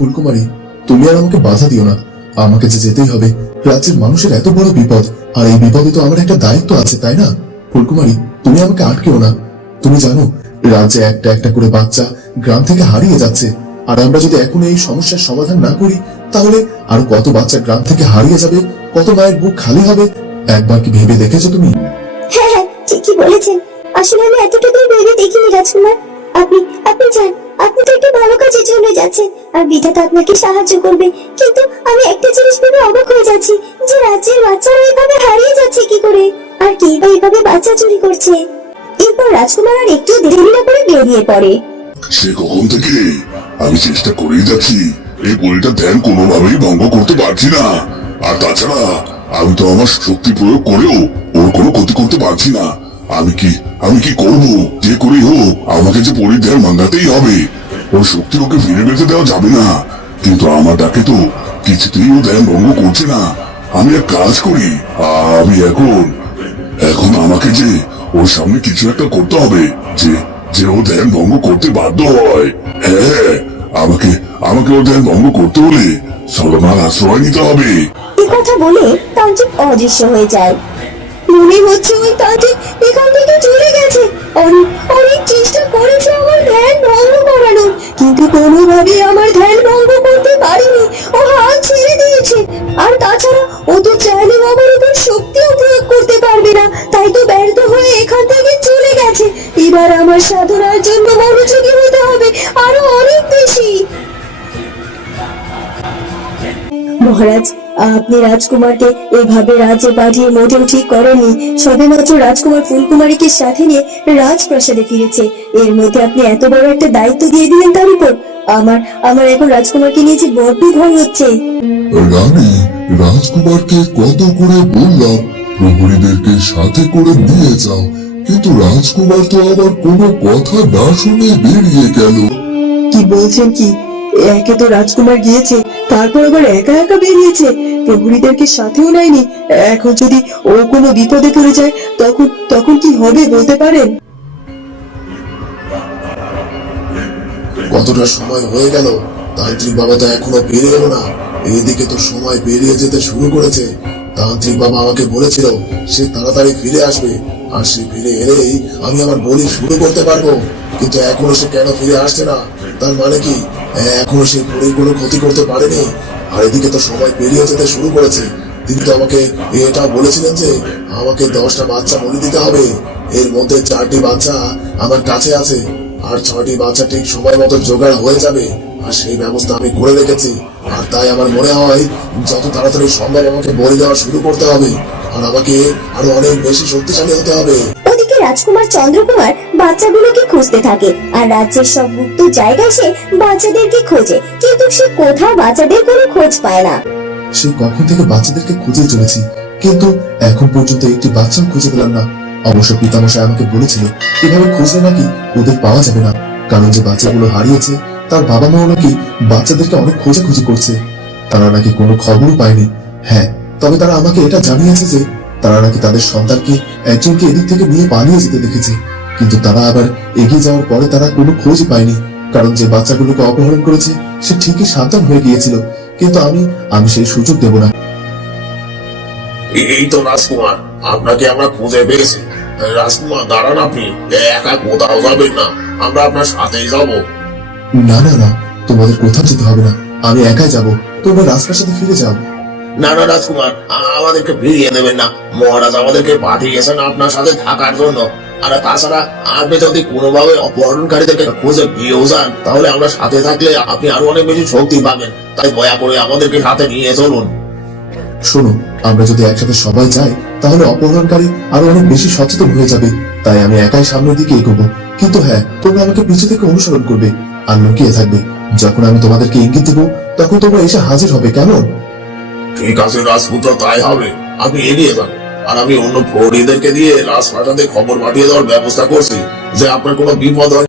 ফুলকুমারী, তুমি আর আমাকে বাধা দিও না। আমাকে যে যেতেই হবে, রাজ্যের মানুষের এত বড় বিপদ, আর এই বিপদে তো আমার একটা দায়িত্ব আছে, তাই না? ফুলকুমারী, তুমি আমাকে আটকেও না। তুমি জানো, রাজ্যে একটা একটা করে বাচ্চা গ্রাম থেকে হারিয়ে যাচ্ছে। আর আমরা যদি এখন এই সমস্যার সমাধান না করি, তাহলে আর কত বাচ্চা গ্রাম থেকে হারিয়ে যাবে, কত মায়ের বুক খালি হবে? একবার কি ভেবে দেখেছ তুমি? হ্যাঁ হ্যাঁ ঠিকই বলেছেন। আসলে আমি এতটুকু ভেবে দেখিনি, রাজকুমার। আপনি আপনি যান। কাজের জন্য যাচ্ছেন আর বিধাতা আপনাকে সাহায্য করবে। কিন্তু আমি একটা জিনিস ভেবে অবাক হয়ে যাচ্ছি, যে রাজ্যের বাচ্চারা এভাবে হারিয়ে যাচ্ছে কি করে? আর কে বা এভাবে বাচ্চা চুরি করছে? এরপর রাজকুমার আর একটু দেরি না করে বেরিয়ে পড়ে। সে কখন থেকে? আমি চেষ্টা করেই যাচ্ছি। এই বইটা ধ্যান কোনোভাবেই ভঙ্গ করতে পারছি না। আর তাছাড়া, আমি তো আমার শক্তি প্রয়োগ করেও ওর কোনো ক্ষতি করতে পারছি না। আমি কি আমি কি করব? যে করেই হোক, আমাকে যে পরির ধ্যান ভাঙাতেই হবে। ওর শক্তি ওকে ফিরে পেতে দেওয়া যাবে না। কিন্তু আমার ডাকে তো কিছুতেই ও ধ্যান ভঙ্গ করছে না। আমি এক কাজ করি, আমি এখন এখন আমাকে যে ওর সামনে কিছু একটা করতে হবে, যে যে ও ধ্যান ভঙ্গ করতে বাধ্য হয়। হ্যাঁ আমাকে আমাকে ও ধ্যান ভঙ্গ করতে হলে সলমার আশ্রয় নিতে হবে। এ কথা বলে তান্ত্রিক অদৃশ্য হয়ে যায়। মনে হচ্ছে ওই তান্ত্রিক এখান থেকে চলে গেছে। অনেক অনেক চেষ্টা আমার উপর শক্তিও প্রয়োগ করতে পারবে না। তাই তো ব্যর্থ হয়ে এখান থেকে চলে গেছে। এবার আমার সাধনার জন্য মনোযোগী হতে হবে আরও অনেক বেশি। মহারাজ, আপনি রাজকুমারকে এভাবে রাজ্যে পাঠিয়ে মোটেও ঠিক করেননি। সবেমাত্র রাজকুমার ফুলকুমারীকে সাথে নিয়ে রাজপ্রাসাদে ফিরেছে। এর মধ্যে আপনি এত বড় একটা দায়িত্ব দিয়ে দিলেন তার উপর। আমার আমার এখন রাজকুমারকে নিয়ে যে বড্ড ভয় হচ্ছে। রানী রাজকুমারকে কত করে বললাম প্রহরীদেরকে সাথে করে নিয়ে যাও কিন্তু রাজকুমার তো আবার কোনো কথা না শুনে বেরিয়ে গেল। কি বলছেন কি? একে তো রাজকুমার গিয়েছে তারপর আবার একা একা বেরিয়েছে প্রহরীদেরকে সাথেও নেয়নি। এখন যদি ও কোনো বিপদে পড়ে যায় তখন তখন কি হবে বলতে পারেন? কতটা সময় হয়ে গেল, তান্ত্রিক বাবা তো এখনও বেরিয়ে এলো না। এইদিকে তো সময় বেরিয়ে যেতে শুরু করেছে। তান্ত্রিক বাবা আমাকে বলেছিল, সে তাড়াতাড়ি ফিরে আসবে। আর সে ফিরে এলেই আমি আমার বলি শুরু করতে পারব। কিন্তু এখনও সে কেন ফিরে আসছে না? তার মানে কি? এখনও সে পরীর কোনো ক্ষতি করতে পারেনি। আর এদিকে তো সময় পেরিয়ে যেতে শুরু করেছে। তিনি তো আমাকে এটা বলেছিলেন যে, আমাকে দশটা বাচ্চা বলি দিতে হবে। এর মধ্যে চারটি বাচ্চা আমার কাছে আছে। আর ছয়টি বাচ্চা ঠিক সময় মতো জোগাড় হয়ে যাবে আর সেই ব্যবস্থা আমি করে রেখেছি। আর তাই আমার মনে হয় যত তাড়াতাড়ি সম্ভব আমাকে বলি দেওয়া শুরু করতে হবে আর আমাকে আরও অনেক বেশি শক্তিশালী হতে হবে। ওদিকে রাজকুমার চন্দ্রকুমার বাচ্চাগুলোকে খুঁজতে থাকে আর রাজ্যের সব গুপ্ত জায়গায় সে বাচ্চাদেরকে খোঁজে কিন্তু সে কোথাও বাচ্চাদের কোনো খোঁজ পায় না। সে কখন থেকে বাচ্চাদেরকে খুঁজে চলেছি কিন্তু এখন পর্যন্ত একটি বাচ্চাও খুঁজে পেলাম না। অবশ্য পিতামশাই আমাকে বলেছিল, এভাবে খুঁজলে নাকি ওদের পাওয়া যাবে না। কারণ যে বাচ্চাগুলো হারিয়েছে, তার বাবা মাও নাকি বাচ্চাদেরকে অনেক খোঁজাখুঁজি করছে। তারা নাকি কোনো খবরও পায়নি। হ্যাঁ তবে তারা আমাকে এটা জানিয়েছে যে, তারা নাকি তাদের সন্তানকে একজনকে এদিক থেকে নিয়ে পালিয়ে যেতে দেখেছে। কিন্তু তারা আবার এগিয়ে যাওয়ার পরে তারা কোনো খোঁজই পায়নি। কারণ যে বাচ্চাগুলোকে অপহরণ করেছে, সে ঠিকই সাবধান হয়ে গিয়েছিল। কিন্তু আমি আমি সেই সুযোগ দেব না। এই তো রাজকুমার আপনাকে আমরা খুঁজে পেয়েছি। রাজকুমার দাঁড়ান আপনি। একা কোথাও যাবেন না। আমরা আপনার সাথেই যাব। না না না তোমাদের কোথাও যেতে হবে না। আমি একাই যাব। তোমরা রাজপ্রাসাদে ফিরে যাও। না না রাজকুমার আমাদেরকে ফিরিয়ে দেবেন না। মহারাজ আমাদেরকে পাঠিয়েছেন আপনার সাথে থাকার জন্য। আর তাছাড়া আপনি যদি কোনোভাবে অপহরণকারীদেরকে খুঁজে পেয়েও যান তাহলে আমরা সাথে থাকলে আপনি আরও অনেক বেশি শক্তি পাবেন। তাই দয়া করে আমাদেরকে সাথে নিয়ে চলুন। শোনো আমরা যদি একসাথে সবাই যাই, তাহলে অপহরণকারী আরও অনেক বেশি সচেতন হয়ে যাবে। তাই আমি একাই সামনের দিকে এগোবো। কিন্তু হ্যাঁ তোমরা আমাকে পিছু থেকে অনুসরণ করবে আর লুকিয়ে থাকবে। যখন আমি তোমাদেরকে ইঙ্গিত দেবো, তখন তোমরা এসে হাজির হবে কেমন ঠিক আছে, রাজপুত্র, তাই হবে। আপনি এগিয়ে যান আর আমি অন্য প্রহরীদেরকে দিয়ে রাজপ্রাসাদে খবর পাঠিয়ে দেওয়ার ব্যবস্থা করছি যে আপনার কোনো বিপদ হয়